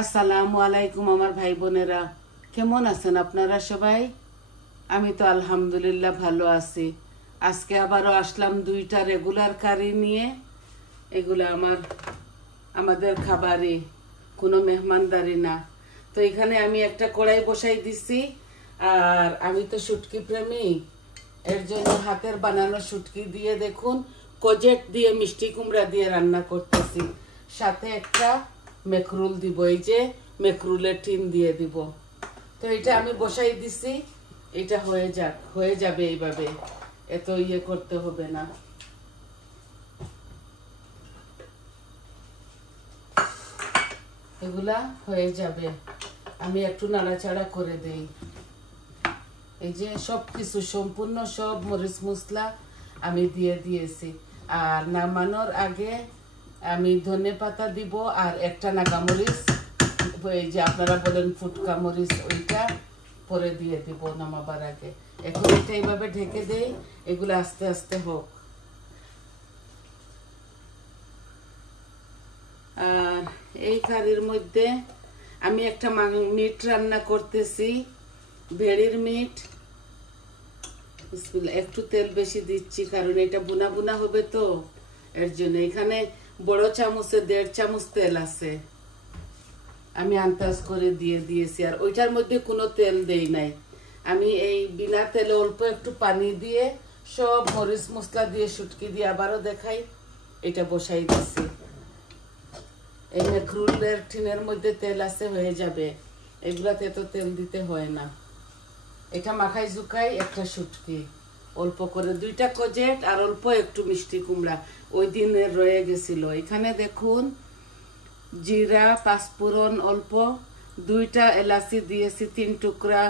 আসসালামু আলাইকুম আমার ভাই বোনেরা, কেমন আছেন আপনারা সবাই? আমি তো আলহামদুলিল্লাহ ভালো আছি। আজকে আবারও আসলাম দুইটা রেগুলার কারি নিয়ে। এগুলো আমাদের খাবারই, কোনো মেহমানদারি না। তো এখানে আমি একটা কড়াই বসাই দিছি। আর আমি তো শুটকি প্রেমী, এর জন্য হাতের বানানো শুটকি দিয়ে দেখুন কোজেট দিয়ে মিষ্টি কুমড়া দিয়ে রান্না করতেছি। সাথে একটা মেকরুল দিব, এই যে মেকরুলের টিন দিয়ে দিব। তো এটা আমি বসাই দিছি, এটা হয়ে যাবে এইভাবে, এত ইয়ে করতে হবে না। এগুলা হয়ে যাবে, আমি একটু নাড়াচাড়া করে দেই। এই যে সব কিছু সম্পূর্ণ সব মরিচ মশলা আমি দিয়ে দিয়েছি। আর নামানোর আগে আমি ধনে পাতা দিব আর একটা নাগামরিচ, এই যে আপনারা বলেন ফুটকা মরিচ, ওইটা পরে দিয়ে দিব নামাবার আগে। এখন এটা এইভাবে ঢেকে দেই, এগুলো আস্তে আস্তে হোক। আর এই কারির মধ্যে আমি একটা মিট রান্না করতেছি, ভেড়ির মিট। একটু তেল বেশি দিচ্ছি কারণ এটা বুনা বুনা হবে, তো এর জন্য। এখানে বড় চামচে 1.5 চামচ তেল আছে, আমি আন্দাজ করে দিয়ে দিয়েছি। আর ওইটার মধ্যে কোনো তেল দেই নাই, আমি এই বিনা তেলে অল্প একটু পানি দিয়ে সব মরিচ মশলা দিয়ে শুটকি দিয়ে আবারও দেখাই, এটা বসাই দিছি। এই মেকরুলের টিনের মধ্যে তেল আছে, হয়ে যাবে। এগুলাতে তো তেল দিতে হয় না। এটা মাখাই জুকাই একটা শুটকি, অল্প করে 2টা কোজেট আর অল্প একটু মিষ্টি কুমড়া ওই দিনের রয়ে গেছিল। এখানে দেখুন জিরা, পাঁচফোড়ন অল্প, 2টা এলাচি দিয়েছি, 3 টুকরা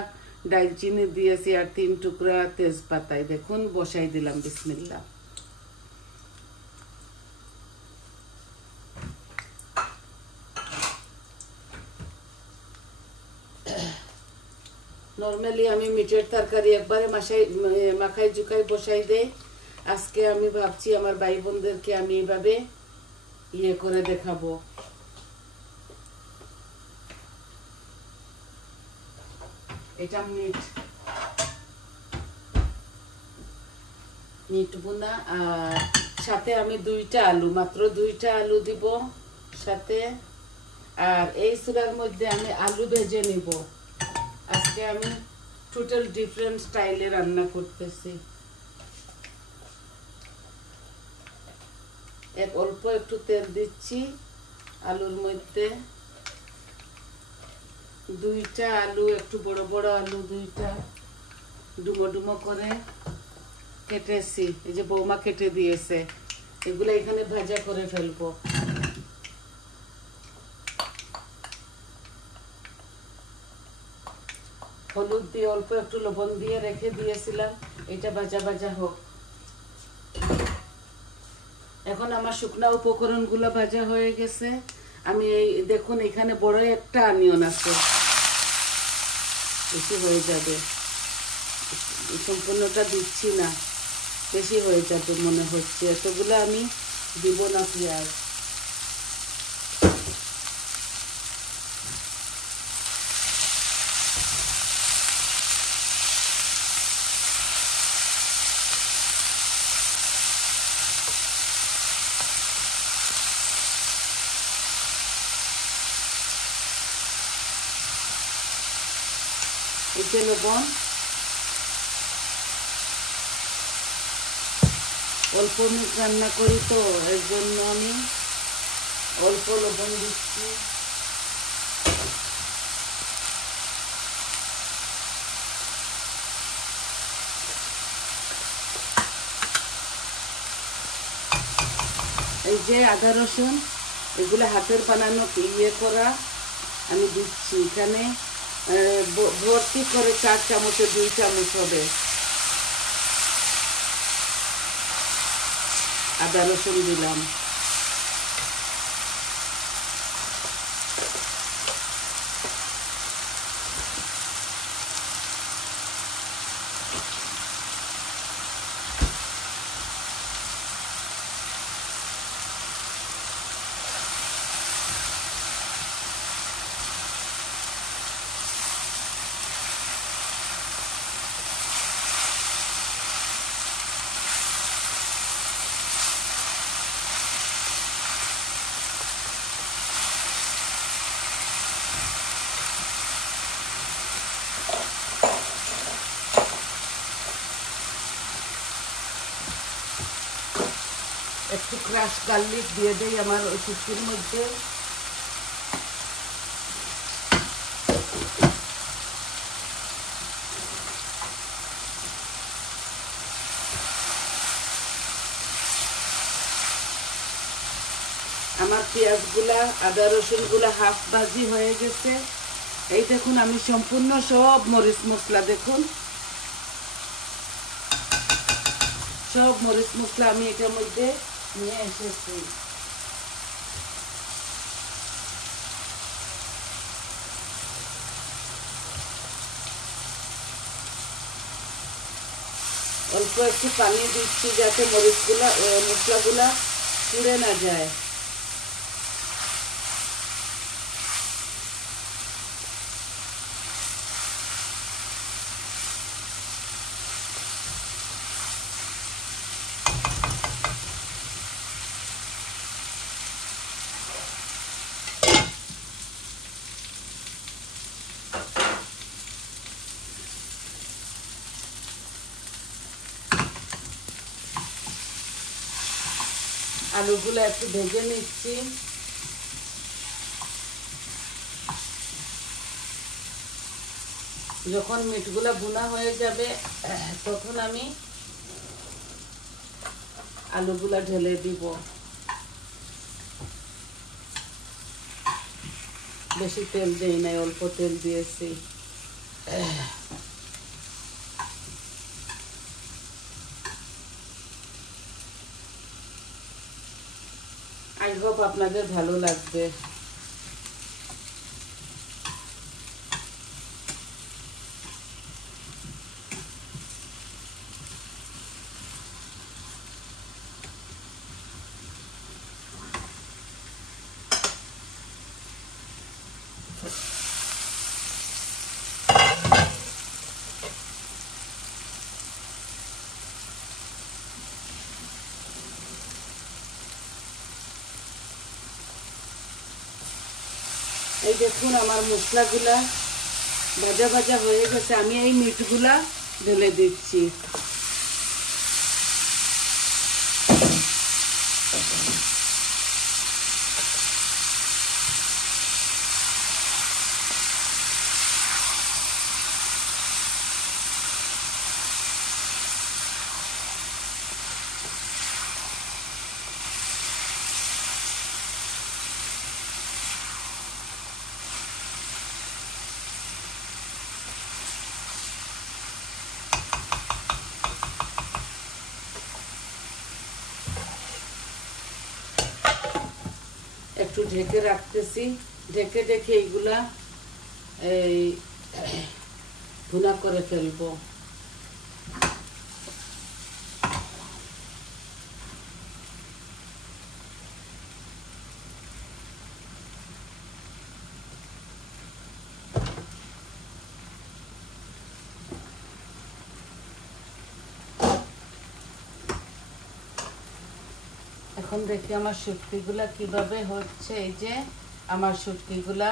দারচিনি দিয়েছি আর 3 টুকরা তেজপাতায় দেখুন বসাই দিলাম। বিসমিল্লাহ। নর্মালি আমি মিটের তরকারি একবারে মাখাই জুকাই বসাই দেই। আজকে আমি ভাবছি আমার ভাই বোনদেরকে আমি এইভাবে ইয়ে করে দেখাবো। এটা মিট বোনা, আর সাথে আমি 2টা আলু, মাত্র 2টা আলু দিব সাথে। আর এই চুলার মধ্যে আমি আলু ভেজে নিব। আজকে আমি টোটাল ডিফারেন্ট স্টাইলে রান্না করতেছি। অল্প একটু তেল দিচ্ছি আলুর মধ্যে। 2টা আলু, একটু বড় বড় আলু 2টা ডুমো ডুমো করে কেটেছি, এই যে বৌমা কেটে দিয়েছে। এগুলো এখানে ভাজা করে ফেলবো। হলুদ দিয়ে অল্প একটু লবণ দিয়ে রেখে দিয়েছিলাম, এটা ভাজা ভাজা হোক। এখন আমার শুকনা উপকরণগুলো ভাজা হয়ে গেছে। আমি এই দেখুন এখানে বড় একটা অনিয়ন আছে, বেশি হয়ে যাবে, সম্পূর্ণটা দিচ্ছি না, বেশি হয়ে যাবে মনে হচ্ছে। এতগুলো আমি দিব না পেঁয়াজ। এতে লবণ অল্প, মিট রান্না করি তো এর জন্য আমি অল্প লবণ দিচ্ছি। এই যে আদা রসুন, এগুলো হাতের বানানো ইয়ে করা আমি দিচ্ছি এখানে। ভর্তি করে 4 চামচে 2 চামচ হবে আদা রসুন দিলাম। একটু ক্রাশ গার্লিক দিয়ে দেই আমার ওই শুটকির মধ্যে। আমার পেঁয়াজগুলা আদা রসুনগুলা হাফ ভাজি হয়ে গেছে। এই দেখুন আমি সম্পূর্ণ সব মরিচ মশলা, দেখুন সব মরিচ মশলা আমি এটার মধ্যে নিয়ে এসেছি। অল্প একটু পানি দিচ্ছি যাতে মরিচগুলা মশলাগুলা পুড়ে না যায়। আলুগুলো একটু ভেজে নিচ্ছি। যখন মিটগুলা ভুনা হয়ে যাবে তখন আমি আলুগুলা ঢেলে দিব। বেশি তেল দেই নাই, অল্প তেল দিয়েছি। আই হোপ আপনাদের ভালো লাগবে। এই দেখুন আমার মশলাগুলা ভাজা ভাজা হয়ে গেছে। আমি এই মিটগুলা ঢেলে দিচ্ছি। একটু ঢেকে রাখতেছি। ঢেকে ঢেকে এইগুলা এই ভুনা করে ফেলবো। এখন দেখি আমার শুটকিগুলা কিভাবে হচ্ছে। এই যে আমার শুটকিগুলা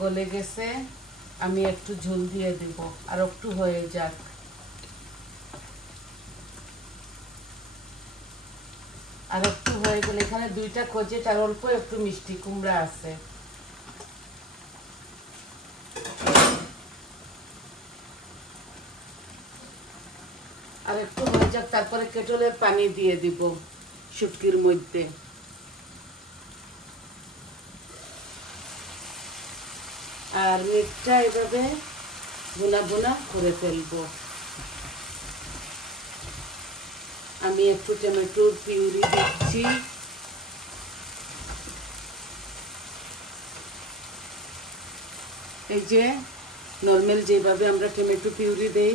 গলে গেছে। আমি একটু ঝোল দিয়ে দিব, আর একটু হয়ে যাক। আর একটু হয়ে গেলে, এখানে 2টা কোজেট আর অল্প একটু মিষ্টি কুমড়া আছে। আর একটু হয়ে যাক, তারপরে কেটলের পানি দিয়ে দিব শুটকির মধ্যে। আর মিটটা এভাবে ভুনা ভুনা করে ফেলবো। আমি একটু টমেটোর পিউরি দিচ্ছি। এই যে নর্মাল যেভাবে আমরা টমেটো পিউরি দেই,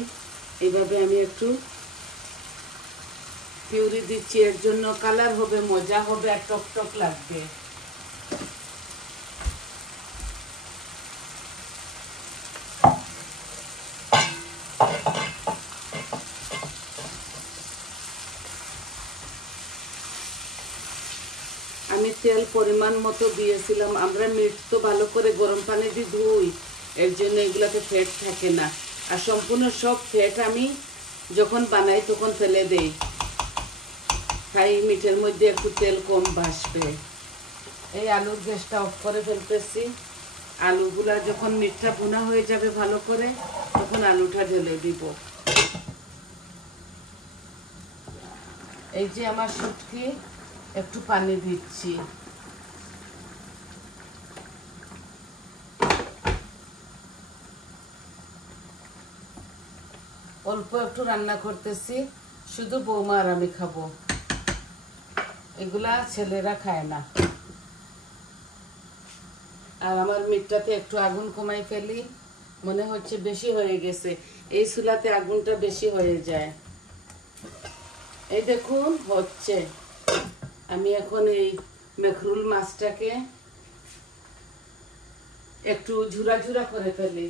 এইভাবে আমি একটু পিউরি দিচ্ছি। এর জন্য কালার হবে, মজা হবে, আর টক টক লাগবে। আমি তেল পরিমাণ মতো দিয়েছিলাম। আমরা মিট তো ভালো করে গরম পানি দিয়ে ধুই, এর জন্য এগুলাতে ফ্যাট থাকে না। আর সম্পূর্ণ সব ফ্যাট আমি যখন বানাই তখন ফেলে দেই। তাই মিটের মধ্যে একটু তেল কম বাসবে। এই আলুর গ্যাসটা অফ করে ফেলতেছি। আলুগুলা যখন মিটটা ভুনা হয়ে যাবে ভালো করে, তখন আলুটা ঢেলে দিব। এই যে আমার শুটকি, একটু পানি দিচ্ছি। অল্প একটু রান্না করতেছি, শুধু বৌমা আর আমি খাবো, এগুলা ছেলেরা খায় না। আর আমার মিটটাতে একটু আগুন কমাই ফেলি, মনে হচ্ছে বেশি হয়ে গেছে। এই চুলাতে আগুনটা বেশি হয়ে যায়। এই দেখুন হচ্ছে। আমি এখন এই মেখরুল মাছটাকে একটু ঝুরা ঝুরা করে ফেলি।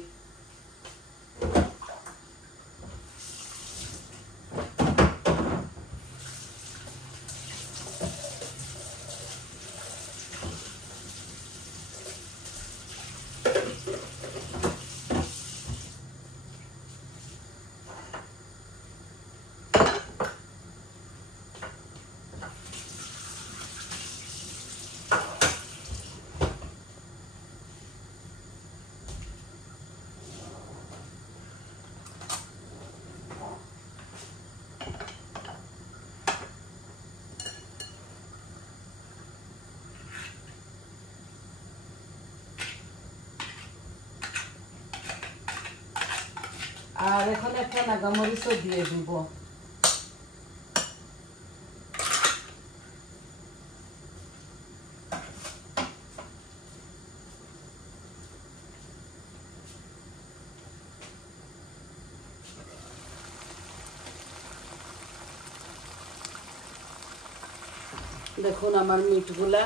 আর এখন একটা নাগামরিচও দিয়ে দিব। দেখুন আমার মিটগুলা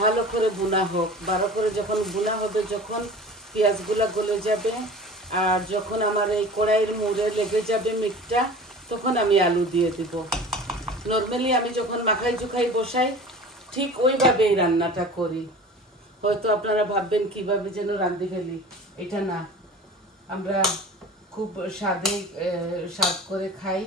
ভালো করে ভুনা হোক, ভালো করে যখন ভুনা হবে, যখন পেঁয়াজগুলা গলে যাবে আর যখন আমার এই কড়াইয়ের মুড়ে লেগে যাবে মিটটা, তখন আমি আলু দিয়ে দিব। নর্মালি আমি যখন মাখাই চুখাই বসাই, ঠিক ওইভাবে এই রান্নাটা করি। হয়তো আপনারা ভাববেন কিভাবে যেন রাঁধতে ফেলি, এটা না, আমরা খুব স্বাদ করে খাই।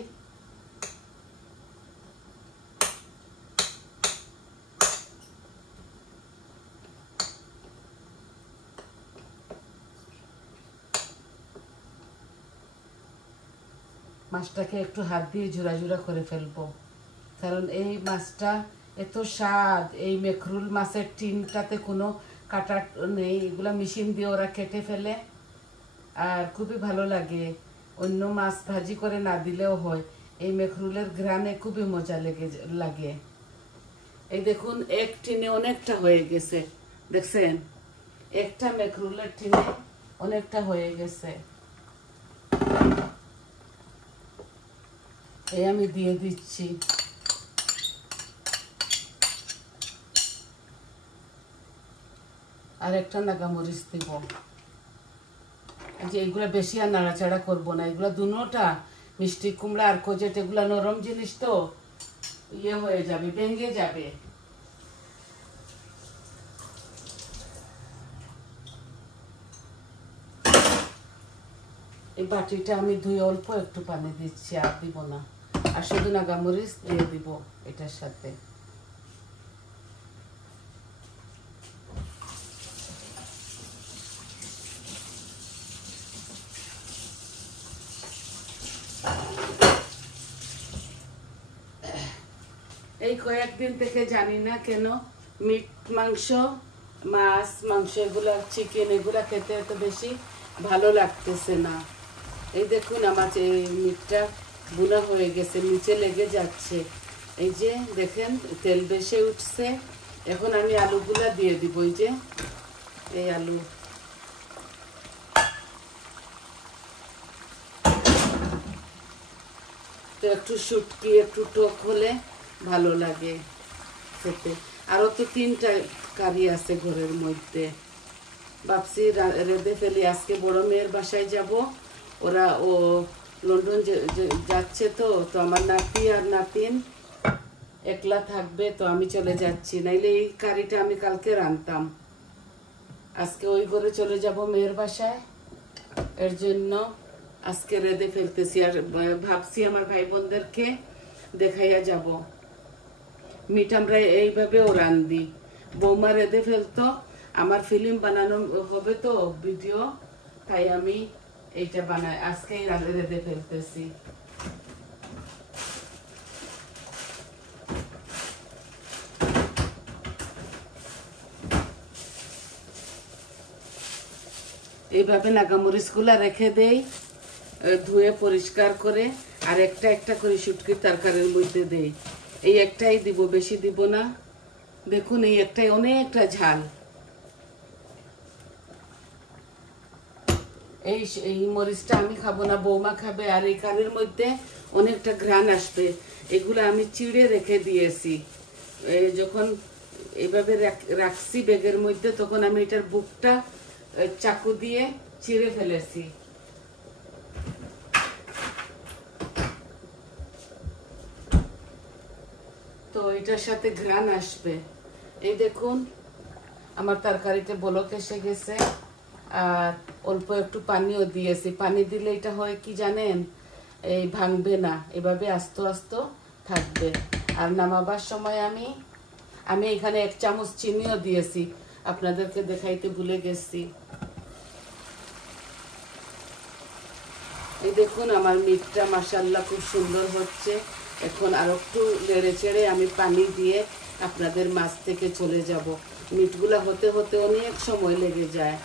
মাছটাকে একটু হাত দিয়ে ঝুরা ঝুরা করে ফেলবো, কারণ এই মাছটা এত স্বাদ। এই মেখরুল মাছের টিনটাতে কোনো কাটা নেই, এগুলা মেশিন দিয়ে ওরা কেটে ফেলে, আর খুবই ভালো লাগে। অন্য মাছ ভাজি করে না দিলেও হয়, এই মেখরুলের ঘ্রাণে খুবই মজা লাগে। এই দেখুন এক টিনে অনেকটা হয়ে গেছে, দেখছেন? একটা মেখরুলের টিনে অনেকটা হয়ে গেছে। এই আমি দিয়ে দিচ্ছি। আর একটা নাগামরিচ দিব। যে এগুলা বেশি আর নাড়াচাড়া করবো না, এগুলা দুটোটা মিষ্টি কুমড়া আর কোজেট, এগুলা নরম জিনিস তো ইয়ে হয়ে যাবে, ভেঙে যাবে। এই বাটিটা আমি ধুয়ে অল্প একটু পানি দিচ্ছি, আর দিব না। আর শুধু নাগামরিচ দিয়ে দিব এটার সাথে। এই কয়েকদিন থেকে জানি না কেন মিট মাংস, মাছ মাংস, এগুলা চিকেন, এগুলা খেতে এত বেশি ভালো লাগতেছে না। এই দেখুন আমার এই মিটটা বুনা হয়ে গেছে, নিচে লেগে যাচ্ছে। এই যে দেখেন তেল বেশি উঠছে। এখন আমি আলুগুলা দিয়ে দিব। এই যে এই আলু, তো একটু শুটকি একটু টক হলে ভালো লাগে খেতে। আরো তো 3টা কারি আছে ঘরের মধ্যে, ভাবছি রেঁধে ফেলি। আজকে বড় মেয়ের বাসায় যাব, ও লন্ডন যাচ্ছে, তো আমার নাতি আর নাতিন একলা থাকবে, তো আমি চলে যাচ্ছি। নাইলে এই কারিটা আমি কালকে রাঁধতাম। আজকে ওই ঘরে চলে যাব মেয়ের বাসায়, এর জন্য আজকে রেঁধে ফেলতেছি। আর ভাবছি আমার ভাই বোনদেরকে দেখাইয়া যাব। মিট আমরা এইভাবেও রান্ধি। বৌমা রেঁধে ফেলতো, আমার ফিল্ম বানানো হবে তো ভিডিও, তাই আমি এইটা বানাই, আজকেই রেঁধে ফেলতেছি। এইভাবে নাগামরিচগুলা রেখে দেই, ধুয়ে পরিষ্কার করে, আর একটা একটা করে শুটকির তরকারির মধ্যে দেই। এই একটাই দিব, বেশি দিব না। দেখুন এই একটাই অনেকটা ঝাল। এই মরিচটা আমি খাবো না, বৌমা খাবে, আর এই কারির মধ্যে অনেকটা ঘ্রাণ আসবে। এগুলো আমি চিড়ে রেখে দিয়েছি, যখন এইভাবে রাখছি ব্যাগের মধ্যে, তখন আমি এটার বুকটা চাকু দিয়ে চিড়ে ফেলেছি। তো এটার সাথে ঘ্রাণ আসবে। এই দেখুন আমার তরকারিতে বলক এসে গেছে, আর অল্প একটু পানিও দিয়েছি। পানি দিলে এটা হয় কি জানেন, এই ভাঙবে না, এভাবে আস্তে আস্তে থাকবে। আর নামাবার সময় আমি এখানে 1 চামচ চিনিও দিয়েছি, আপনাদেরকে দেখাইতে ভুলে গেছি। এই দেখুন আমার মিটটা মাশাআল্লাহ খুব সুন্দর হচ্ছে। এখন আর একটু নেড়ে চেড়ে আমি পানি দিয়ে আপনাদের মাছ থেকে চলে যাব। মিটগুলা হতে হতে অনেক সময় লেগে যায়,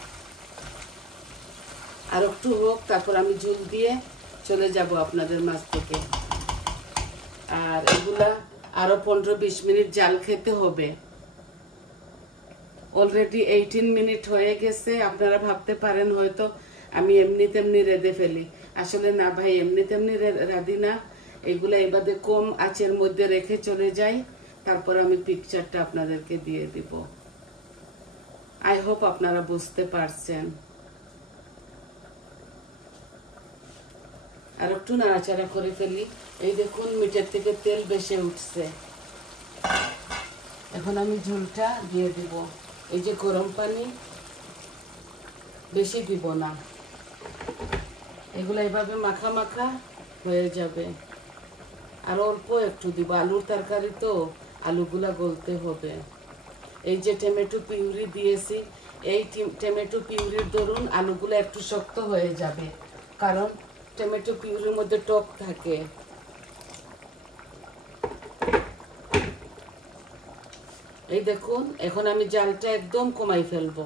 আর একটু হোক, তারপর আমি ঝোল দিয়ে চলে যাব আপনাদের মাছ থেকে। আর এগুলা আরো 15-20 মিনিট জাল খেতে হবে। অলরেডি 18 মিনিট হয়ে গেছে। আপনারা ভাবতে পারেন হয়তো আমি এমনি তেমনি রেঁধে ফেলি, আসলে না ভাই, এমনি তেমনি রাঁধি না। এগুলা এবারে কম আঁচের মধ্যে রেখে চলে যাই, তারপর আমি পিকচারটা আপনাদেরকে দিয়ে দিব। আই হোপ আপনারা বুঝতে পারছেন। আর একটু নাড়াচাড়া করে ফেলি। এই দেখুন মিটের থেকে তেল বেশি উঠছে। এখন আমি ঝোলটা দিয়ে দিব। এই যে গরম পানি, বেশি দিব না, এগুলো এভাবে মাখা মাখা হয়ে যাবে। আর অল্প একটু দিব, আলুর তরকারি তো আলুগুলা গলতে হবে। এই যে টমেটো পিউরি দিয়েছি, এই টমেটো পিউরির দরুন আলুগুলো একটু শক্ত হয়ে যাবে, কারণ টমেটো পিউরির মধ্যে টক থাকে। এই দেখুন এখন আমি জালটা একদম কমাই ফেলবো,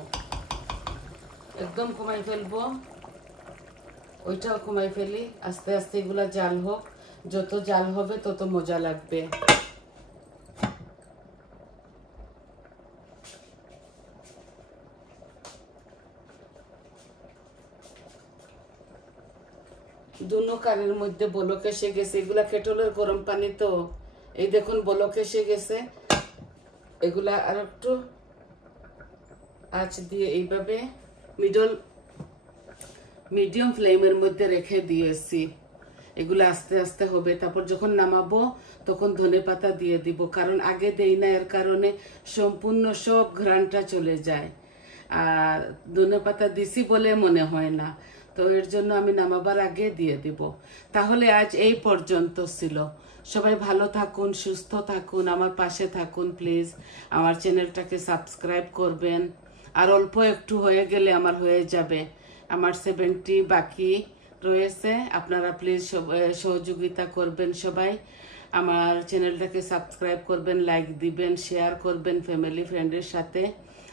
একদম কমাই ফেলবো। ওইটাও কমাই ফেলি, আস্তে আস্তে এগুলা জাল হোক। যত জাল হবে তত মজা লাগবে। দুনো কারের মধ্যে বলক এসে গেছে। এগুলা কেটলের গরম পানি তো, এই দেখুন বলক এসে গেছে। এগুলা আর একটু আঁচ দিয়ে এইভাবে মিডিয়াম ফ্লেমের মধ্যে রেখে দিয়েছি। এগুলো আস্তে আস্তে হবে। তারপর যখন নামাবো তখন ধনেপাতা দিয়ে দিব, কারণ আগে দেই না, এর কারণে সম্পূর্ণ সব ঘ্রাণটা চলে যায়। আর ধনেপাতা দিছি বলে মনে হয় না, তো এর জন্য আমি নামাবার আগে দিয়ে দিব। তাহলে আজ এই পর্যন্ত ছিল। সবাই ভালো থাকুন, সুস্থ থাকুন, আমার পাশে থাকুন প্লিজ। আমার চ্যানেলটাকে সাবস্ক্রাইব করবেন। আর অল্প একটু হয়ে গেলে আমার হয়ে যাবে, আমার 70 বাকি রয়েছে। আপনারা প্লিজ সহযোগিতা করবেন সবাই। আমার চ্যানেলটাকে সাবস্ক্রাইব করবেন, লাইক দিবেন, শেয়ার করবেন ফ্যামিলি ফ্রেন্ডের সাথে,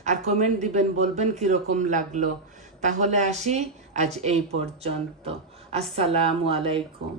আর কমেন্ট দিবেন, বলবেন কিরকম লাগলো। তাহলে আসি আজ এই পর্যন্ত। আসসালামু আলাইকুম।